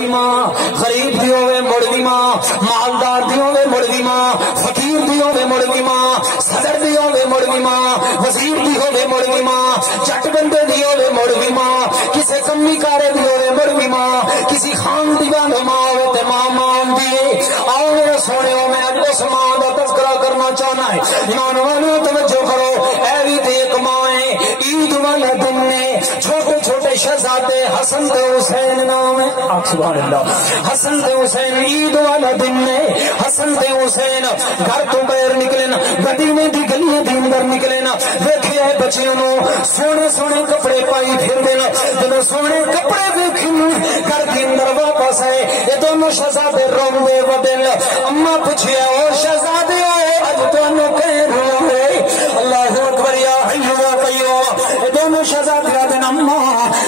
بھی ماں، غریب دی ہوے مڑ بھی ماں، مالدار دی ہوے مڑ بھی ماں، فقیر دی ہوے مڑ بھی ماں، صدر دی ہوے مڑ بھی ماں، وزیر دی ہوے مڑ بھی ماں، جٹ بندے دی ہوے مڑ بھی ماں، کسے کمی کارے دی ہوے مڑ بھی ماں، کسی خان دیوان ماں ہوے تے ماں مان دیے. آؤ میرے سونےو میں اج اس ماں دا تذکرہ کرنا چاہنا ہے. ایمان والو توجہ کرو، اے بھی ایک ماں ہے. عید والے دن نے چھوٹے چھوٹے شہزادے حسن تے حسین نام ہے، سبحان اللہ، حسن تے حسین. عید والا دن نے حسن تے حسین گھر تو باہر نکلے نا، مدینے دی گلیاں دے اندر نکلے نا، ویکھے بچیاں نو سونے سونے کپڑے پائی پھردے نا. جدو سونے کپڑے ویکھے گھر دے اندر واپس آئے، یہ دونوں شہزادے روندے ودن. اما پوچھیا او شہزادے اج تانوں کہہ روے؟ اللہ اکبر یا حی یا قیوم. یہ دونوں شہزادے دن اما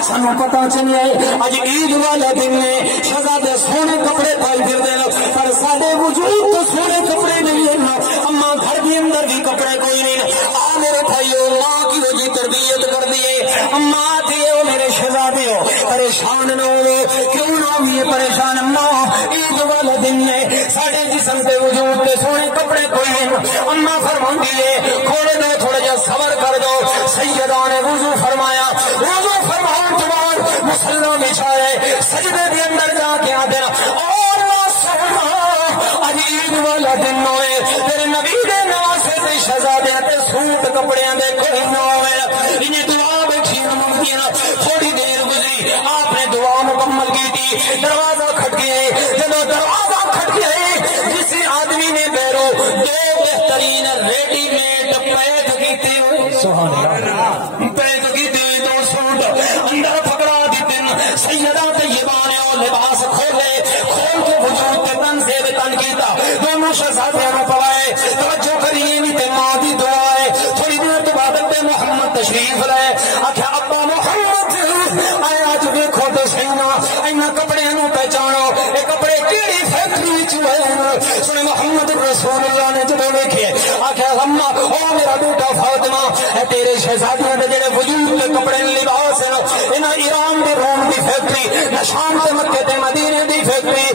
سانو پتہ چلے اج عید والا دن ہے، شہزادے سونے کپڑے پائی پھردے نا، پر ساڈے وجود تو سونے کپڑے نہیں ہیں. اما گھر کے اندر بھی کپڑے کوئی نہیں. آ میرے بھائیو ماں کی وجہ تربیت کر دیے. اما دیو میرے شہزادے ہو پریشان نہ ہو، کیوں نہ ہوئے پریشان. اما عید والا دن ہے، ساڈے جسم کے وجود تے سونے کپڑے کوئی نہیں. اما فرماندی ہے کھولے دو، تھوڑا جہا صبر کر دو. سیدہ نے وضو فرمایا، وضو فرمان کے بعد مسلح بچھائے، سجدے کے اندر جا کے آدھے اور اج عید والا دن ہوئے تیرے نبی دے نواسے تے شہزادے تے سوٹ کپڑے دے کوئی نہ ہوئے. انہیں دعا بیٹھی منگی نا. تھوڑی دیر گزری، آپ نے دعا مکمل کی تھی. دروازہ کھٹ گئے. جب دروازہ کھٹ گئے، کسی آدمی نے بیرو دو بہترین ریڈی میڈ پیک کیتے ہوئے، سبحان اللہ، پیک کیتے ہوئے دو سوٹ اندر پکڑا دیتے. سیدہ طیبہ نے وہ لباس کھولے، کھول کے وجود کے تن سے تن کیتا، دونوں شہزادیاں نے پوائے. توجہ کریے نہیں تے ماں دی دعا ہے. تھوڑی دیر تو بعد ابے محمد تشریف لائے. آخیا ابا محمد آئے اج ویکھو تو سینا اینا کپڑے نو پہچانو، یہ کپڑے کیڑی فیکٹری وچ ہوئے؟ سنے محمد رسول اللہ نے جدو ویکھے آخیا اما او میرا بیٹا فاطمہ، اے تیرے شہزادیاں دے جڑے وجود کے کپڑے لباس ہیں انہاں ایران دے روم دی فیکٹری، نہ شام تے مکے تے مدینے دی فیکٹری.